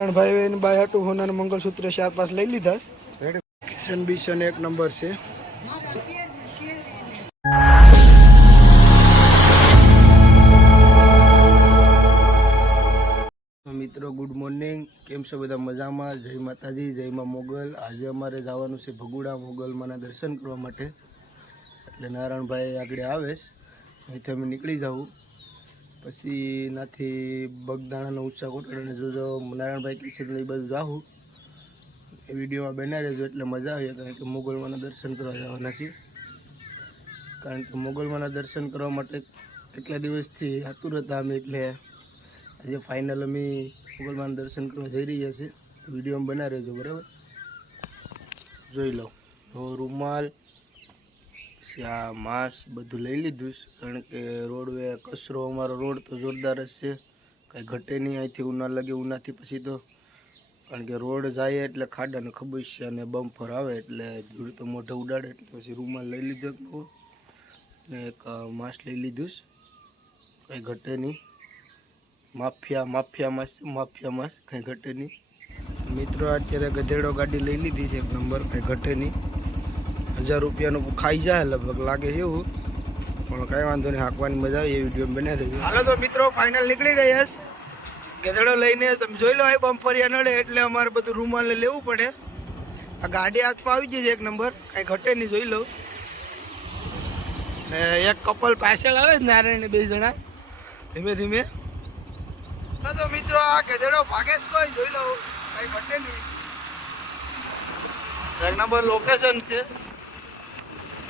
ભાઈ એને બાય હાટુ હોનાનું મંગળસૂત્ર ચાર પાંચ લઈ લીધા કિશન બિશન એક નંબર છે. મિત્રો ગુડ મોર્નિંગ કેમ છો બધા મજામાં? જય માતાજી જય માં મોગલ. આજે અમારે જવાનું છે ભગુડા મોગલમાંના દર્શન કરવા માટે. એટલે નારાયણભાઈ આગળ આવે અહીંથી અમે નીકળી જાઉં. પછી એનાથી બગદાણાનો ઉત્સાહ કોટડાને જોજો નારાયણભાઈ એ બાજુ જાઉં એ વિડીયોમાં બનાવી રહેજો એટલે મજા આવે, કારણ કે મોગલમાના દર્શન કરવા જવાના છીએ. કારણ કે મોગલમાના દર્શન કરવા માટે કેટલા દિવસથી આતુર હતા અમે એટલે આજે ફાઇનલ અમે મોગલમાંના દર્શન કરવા જઈ રહ્યા છીએ. વિડીયોમાં બનાવી રહેજો બરાબર? જોઈ લો. રૂમાલ પછી આ માંસ બધું લઈ લીધું છે. કારણ કે રોડવે કચરો અમારો રોડ તો જોરદાર જ છે. કાંઈ ઘટે નહીં અહીંથી ઉના લાગે ઉનાથી પછી તો કારણ કે રોડ જાય એટલે ખાડાને ખબર છે અને બમ્ફર આવે એટલે ધૂળ તો મોઢે ઉડાડે. એટલે પછી રૂમાલ લઈ લીધો બહુ. ને એક માંસ લઈ લીધું છે. કંઈ ઘટે નહીં. Mafia mafia mass mafia mass, કંઈ ઘટે નહીં. મિત્રો, અત્યારે ગધેડો ગાડી લઈ લીધી છે. એક નંબર, કંઈ ઘટે નહીં. હજાર રૂપિયાનું ખાઈ જાય, લગભગ લાગે છે એવું. પણ કાંઈ વાંધો નહીં, હાંકવાની મજા આવે, એ વીડિયો બને રહેજો. હાલો તો મિત્રો ફાઇનલ નીકળી ગઈ હશ. ગધેડો લઈને તમે જોઈ લો, આ બમ્ફરિયા નડે એટલે અમારે બધું રૂમાલ લેવું પડે. આ ગાડી હાથમાં આવી ગઈ એક નંબર, કાંઈ ઘટે નહીં, જોઈ લઉં ને એક કપલ પાછળ આવે જ નારાયણ બે જણા. ધીમે ધીમે. તો મિત્રો, આ ગધેડો ભાગેશ કોઈ? જોઈ લો, કાંઈ ઘટે નહીં. ઘર નંબર લોકેશન છે.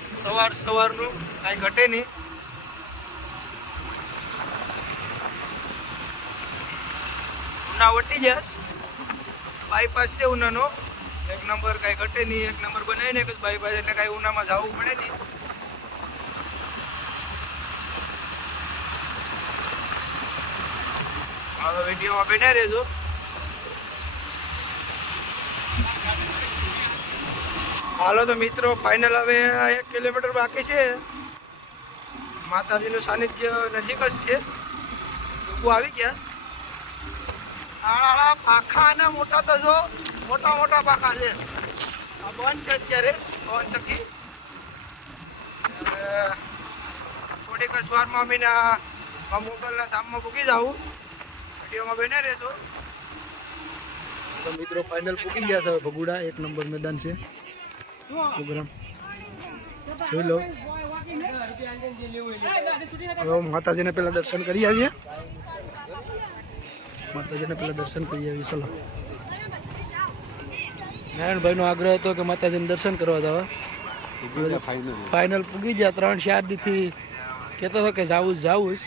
સવાર સવારનું કાંઈ ઘટે નહીં. ઉના વટી જશ બાયપાસ છે ઉનાનો. એક નંબર કાંઈ ઘટે નહીં, એક નંબર બનાવીને એક જ બાયપાસ એટલે કાંઈ ઉનામાં જવું પડે નહીં. હવે વિડીયોમાં બન્યા રહેજો. હાલો તો મિત્રો ફાઇનલ હવે એક કિલોમીટર બાકી છે. માતાજીનું સાનિધ્ય નજીક જ છે. લોકો આવી ગયા આડા પાખા અને મોટા તો જો, મોટા મોટા પાખા છે. આ બંધ છે અત્યારે પવન હવે થોડીક જ વારમાં અમે આ આ મોગલના ધામમાં મૂકી જાઉં. વિડીયોમાં બને રહેજો. તો મિત્રો ફાઇનલ પૂકી ગયા છે. ભગુડા એક નંબર મેદાન છે. પ્રોગ્રામ. જોઈ લો. હવે માતાજીને પહેલાં દર્શન કરી આવીએ. માતાજીને પહેલાં દર્શન કરી આવીએ ચલો. નારાયણભાઈનો આગ્રહ હતો કે માતાજીને દર્શન કરવા જવા. ફાઇનલ પૂગી ગયા ત્રણ ચાર દીથી કહેતો હતો કે જાવું જાવું જ.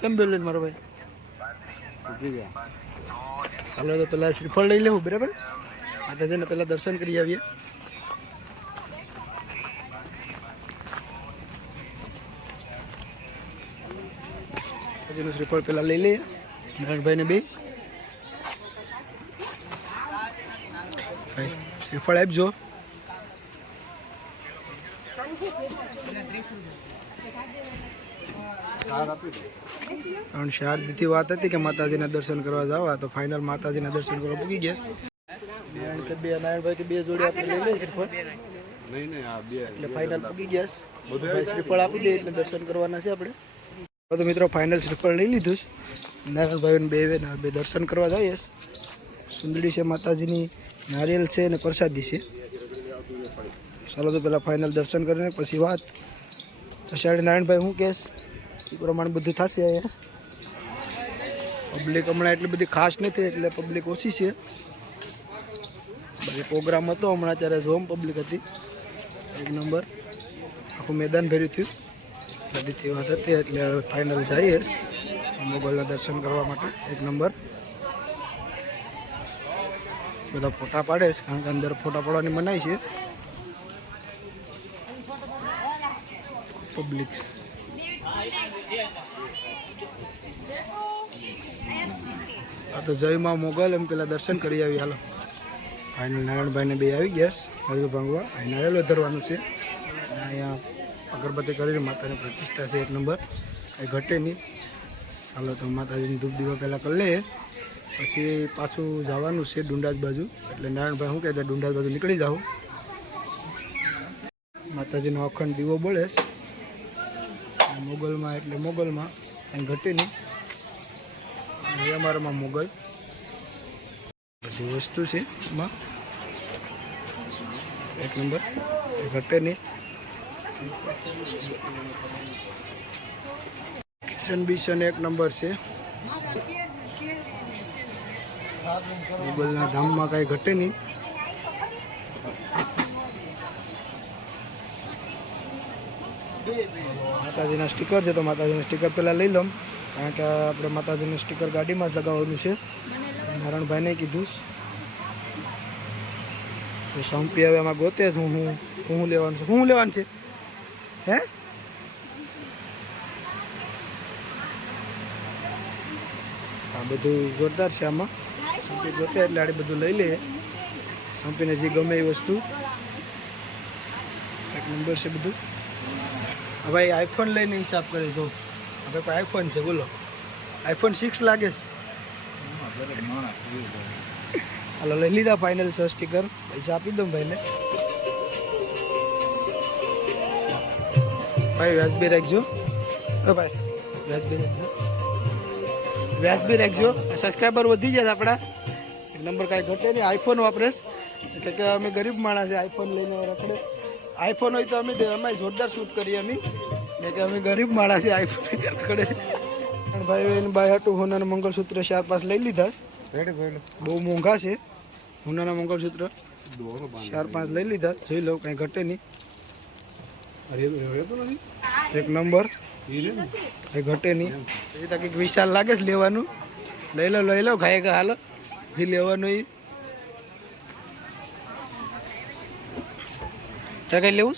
કેમ બોલે મારો ભાઈ? ચાલો તો પહેલાં શ્રીફળ લઈ લેવું બરાબર? માતાજીને પહેલાં દર્શન કરી આવીએ. હજીનું શ્રીફળ પહેલા લઈ લઈએ. નારાયણભાઈને બે. શ્રીફળ આપજો. ત્રણ ચાર વાત હતી કે માતાજીના દર્શન કરવા જવા તો ફાઇનલ માતાજીના દર્શન કરવા પૂગી ગયા. કે બે નારાયણભાઈ કે બે જોડે આપણે લઈ લઈએ શ્રીફળ. એટલે ફાઇનલ પૂકી ગયા શ્રીફળ આપી દે એટલે દર્શન કરવાના છે આપણે. તો મિત્રો ફાઇનલ સ્લીપર લઈ લીધું છે. નારાયણભાઈ બે બે બે દર્શન કરવા જઈએ. સુંદરી છે, માતાજીની નારિયેલ છે અને પ્રસાદી છે. ચાલો તો પહેલાં ફાઇનલ દર્શન કરીને પછી વાત. તો નારાયણભાઈ હું કહેશ એ પ્રમાણે બધું થશે અહીંયા. પબ્લિક હમણાં એટલી બધી ખાસ નથી, એટલે પબ્લિક ઓછી છે. બાકી પ્રોગ્રામ હતો, હમણાં ત્યારે જોમ પબ્લિક હતી. એક નંબર આખું મેદાન ભર્યું થયું. નદીથી વાત હતી, એટલે ફાઇનલ જઈએ મોગલના દર્શન કરવા માટે. એક નંબર. બધા ફોટા પાડે છે, કારણ કે અંદર ફોટા પાડવાની મનાઈ છે. પબ્લિક આ તો જયમાં મોગલ, એમ પેલા દર્શન કરી આવી, હાલો. ફાઇનલ નારાયણભાઈને બે આવી ગયા છે હજુ ભાંગવા અહીં નારિયેલ વધારવાનું છે અહીંયા અગરબત્તી કરીને માતાની પ્રતિષ્ઠા છે એક નંબર. એ ઘટે નહીં. ચાલો તો માતાજીની ધૂપ દીવા પહેલાં કરી લઈએ. પછી પાછું જવાનું છે ડુંડાજ બાજુ. એટલે નારાયણભાઈ શું કહેતા, ડુંડાજ બાજુ નીકળી જાઉં માતાજીનો અખંડ દીવો બળે મોગલમાં એટલે મોગલમાં, કંઈ ઘટે નહીં. અમારામાં મોગલ. બધી વસ્તુ છે એમાં. એક નંબર ઘટે નહીં. કિશન બિશન એક નંબર છે. મોગલના ધામમાં કાંઈ ઘટે નહીં. માતાજીના સ્ટીકર છે, તો માતાજીના સ્ટીકર પહેલાં લઈ લઉં. કારણ કે આપણે માતાજીનું સ્ટીકર ગાડીમાં જ લગાવવાનું છે. નારાયણભાઈને કીધું. સંપી હવે આમાં ગોતે જ હું હું લેવાનું છે. હું લેવાનું છે? હે? આ બધું જોરદાર છે આમાં. સંપી જોતે એટલે આડે બધું લઈ લઈએ સંપીને જે ગમે એ વસ્તુ. એક નંબર છે બધું. હવે આઈફોન લઈને હિસાબ કરી જો. હવે કોઈ આઈફોન છે બોલો. આઈફોન સિક્સ લાગે છે. હાલો લઈ લીધા ફાઇનલ છે સ્ટીકર પૈસા આપી દઉં ભાઈને. ભાઈ વ્યાજબી રાખજો ઓ ભાઈ વ્યાજબી રાખજો વ્યાજબી રાખજો સબસ્ક્રાઈબર વધી જાય આપણા. નંબર કાંઈ ઘટે નહીં. આઈફોન વાપરેશ. એટલે કે અમે ગરીબ માણસ છે આઈફોન લઈને રખડે. આઈફોન હોય તો અમે અમે જોરદાર શૂટ કરીએ અમે. એટલે કે અમે ગરીબ માણસ છે આઈફોન રખડે. અને ભાઈ એને ભાઈ હતું હોનાના મંગળસૂત્ર ચાર પાંચ લઈ લીધા બહુ મોંઘા છે હોનાના મંગળસૂત્ર. ચાર પાંચ લઈ લીધા જોઈ લો કાંઈ ઘટે નહીં. એક નંબર. એ ઘટે નહીં. એ તો કંઈક વિશાલ લાગે છે લેવાનું. લઈ લો લઈ લો ખાય કે હાલો. જે લેવાનું એ ત્યાં કઈ લેવું?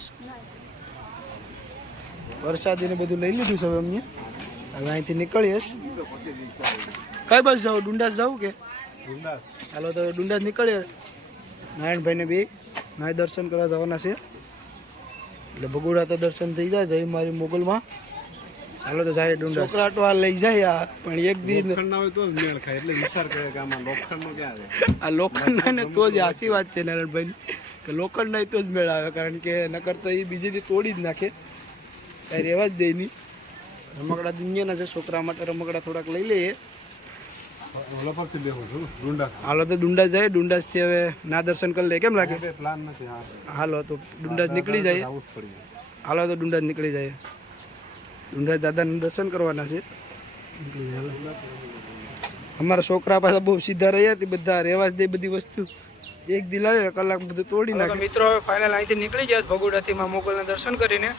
વરસાદી ને બધું લઈ લીધું છે હવે અમને. હવે અહીંથી નીકળીએ કઈ બસ જાવ ડુંડાસ જાવું કે? ચાલો તો ડુંડાસ નીકળીએ. નારાયણભાઈને બે. નાય દર્શન કરવા જવાના છે. એટલે બગુડા તો દર્શન થઈ જાય જય મારી મોગલમાં. ચાલો તો જાય ડુંડા. છોકરા તો આ લઈ જાય આ પણ એક દિન આ લોખંડ ને તો જ આસી વાત છે નારાયણભાઈ કે લોખંડ નહીં તો જ મેળ આવે કારણ કે નકર તો એ બીજેથી તોડી જ નાખે. કાંઈ રહેવા જ દે નહીં. રમકડા દુનિયાના છે છોકરા માટે રમકડા થોડાક લઈ લઈએ. હાલો તો ડુંડા જાય ડુંડાસથી હવે ના દર્શન કરી લે. કેમ લાગે? હાલો તો ડુંડાસ નીકળી જાય. હાલો તો ડુંડાસ નીકળી જાય. ડુંડાસ દાદાનું દર્શન કરવાના છે. અમારા છોકરા પાસે બહુ સીધા રહ્યા હતી બધા રહેવા દે બધી વસ્તુ. એક દી લાવે કલાક બધું તોડી નાખે મિત્રો હવે ફાઇનલ અહીંથી નીકળી જાય ભગોડાથી માં મોગલના દર્શન કરીને.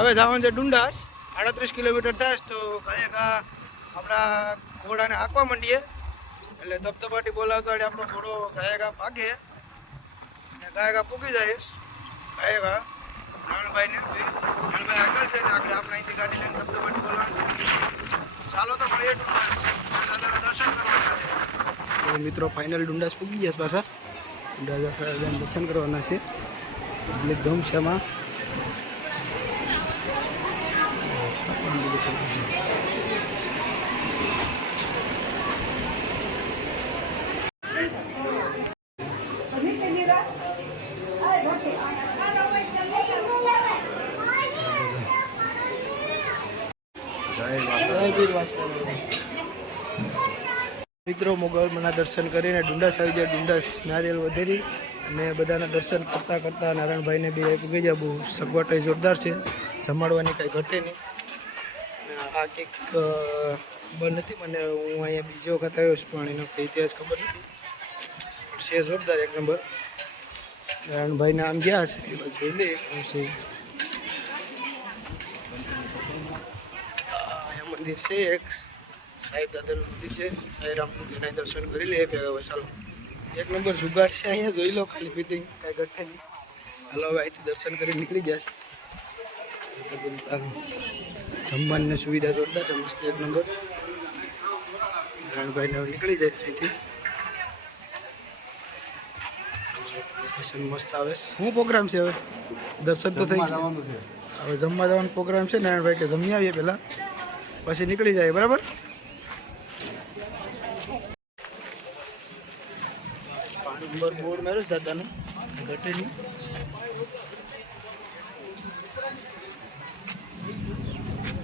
હવે જવાનું છે ડુંડાસ. આડત્રીસ કિલોમીટર થાય છે તો કયા આપણા ઘોડાને હાંકવા માંડીએ. એટલે ધબધબાટી બોલાવતા એટલે આપણો ઘોડો ગાયગા ભાગે. ને ગાયગા પૂગી જાય. ગાયગા નાણભાઈને નાણભાઈ આગળ છે ને આગળ આપણે અહીંથી ગાડી લઈને ધબધબાટી બોલાવવાનું છે. ચાલો તો મળીએ ડુંડાસ દાદાના દર્શન કરવાના મિત્રો ફાઇનલ ડુંડાસ પૂગી ગયા પાછા. ડુંડાસ દર્શન કરવાના છે. એટલે ગમશામાં. છે એમાં મિત્રો મોગલમાંના દર્શન કરીને ડુંડાસ આવી ગયા. ડુંડાસ નારિયેલ વધેરી અને બધાના દર્શન કરતાં કરતાં નારાયણભાઈને બી પૂગી ગયા. બહુ સગવડ જોરદાર છે. સંભાળવાની કાંઈ ઘટે નહીં. આ કંઈક ખબર નથી મને. હું અહીંયા બીજી વખત આવ્યો છું, પણ એનો કંઈ ઇતિહાસ ખબર નથી. છે જોરદાર એક નંબર. નારાયણભાઈને આમ ગયા હશે, એટલી બાજુ જોઈ લઈએ. મંદિર છે એક સાહેબ દાદાનું મંદિર છે સાંઈરામનું તેના દર્શન કરી લઈએ ભેગા હવે ચાલો એક નંબર જુગાડ છે અહીંયા જોઈ લો ખાલી ફિટિંગ કાંઈ ઘટે નહીં. હાલો હવે અહીંથી દર્શન કરી નીકળી જશે જમવાની સુવિધા જોરદાર છે મસ્ત એક નંબર. નારાયણભાઈને હવે નીકળી જાય છે અહીંથી. મસ્ત આવે છે. શું પ્રોગ્રામ છે હવે? દર્શન તો થઈ ગયા. હવે જમવા જવાનો પ્રોગ્રામ છે નારાયણભાઈ કે જમી આવીએ પહેલાં? પછી નીકળી જાય બરાબર? નંબર બોર્ડ છે દાદાનું ઘટેનું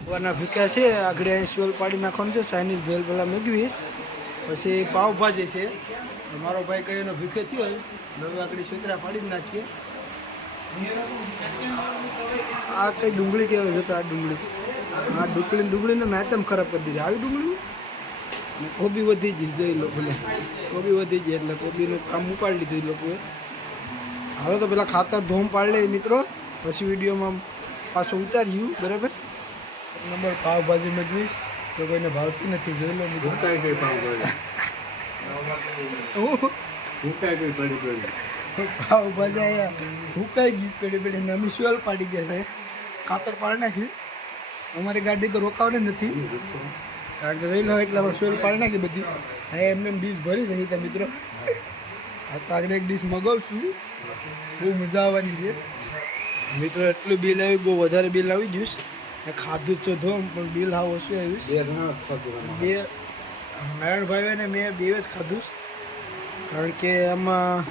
વાના ભીખ્યા છે આગળ અહીં સ્યોલ પાડી નાખવાનું છે ચાઇનીઝ ભેલ પેલા મેગવીશ પછી પાવભાજી છે. મારો ભાઈ કહીનો ભીખે થયો હવે આગળ સુતરા પાડી જ નાખીએ. આ કઈ ડુંગળી કહેવાય છે આ ડુંગળી. આ ડુંગળી ડુંગળીને મેં ખરાબ કરી દીધી. આવી ડુંગળી? ને કોબી વધી ગઈ જોઈ લોકોને. કોબી વધી ગઈ એટલે કોબીનું કામ ઉપાડી લીધું લોકોએ. હાલો તો પેલા ખાતર ધોમ પાડી લે મિત્રો. પછી વિડીયોમાં પાછું ઉતાર્યું બરાબર? નંબર પાવભાજી મેળવીશ તો કોઈને ભાવતી નથી જોઈ લો ભૂકાઈ ગઈ પાવ ભાજી ઓહ, ભૂકાઈ ગઈ પડી પડી. પાવભાજી ભૂકાઈ ગઈ પેઢી પેઢી ને અમે સ્વેલ પાડી ગયા છે. ખાતર પાડી નાખ્યું. અમારી ગાડી તો રોકાવાની નથી કારણ કે જોઈ લો એટલે અમે સોલ પાડી નાખી બધી હા એમને એમ ડીશ ભરી થઈ ત્યાં મિત્રો આ તો આગળ એક ડીશ મગાવશું બહુ મજા આવવાની છે મિત્રો એટલું બિલ આવ્યું બહુ વધારે બિલ આવી ગયું છે. ખાધું તો ધોમ પણ બિલ હાવ ઓછું આવ્યું છે. બે નારાયણભાઈ ને મેં બે જ ખાધું. કારણ કે આમાં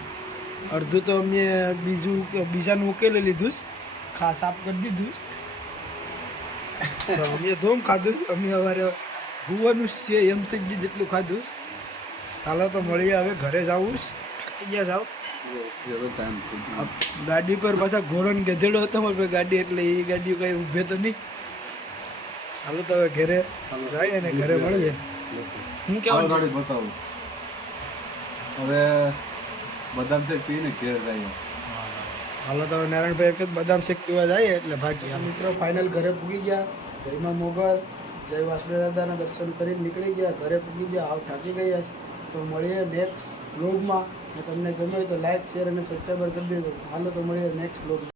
અડધું તો અમે બીજું બીજાનું ઉકેલી લીધું. ખાસ સાફ કરી દીધું અમે ધોમ ખાધું છે. અમે અમારે ભુવાનું છે એમ થઈ ગયું જેટલું ખાધું સાલા ચાલો તો મળીએ હવે. ઘરે જવું થાકી ગયા જાવ ગાડી પર પાછા ઘોડો ને ગધેડો હતો મારી ગાડી એટલે એ ગાડી કઈ ઊભે તો નહીં. ચાલો તો હવે ઘરે જાય ને ઘરે મળીએ. હું હાલો ગાડી બતાવું. હવે બદામ છે પીને ઘેર જઈએ. હાલો તો નારાયણભાઈ એક બદામ શેક પીવા જઈએ એટલે ભાગી. મિત્રો ફાઇનલ ઘરે પૂગી ગયા. જયમાં મોગલ, જય વાસુદેવ દાદાના દર્શન કરીને નીકળી ગયા. ઘરે પૂગી ગયા આવ થાકી ગયા. તો મળીએ નેક્સ્ટ બ્લોગમાં તમને ગમે તો લાઈક શેર અને સબસ્ક્રાઈબર કરી દેજો. હાલો તો મળીએ નેક્સ્ટ વ્લોગ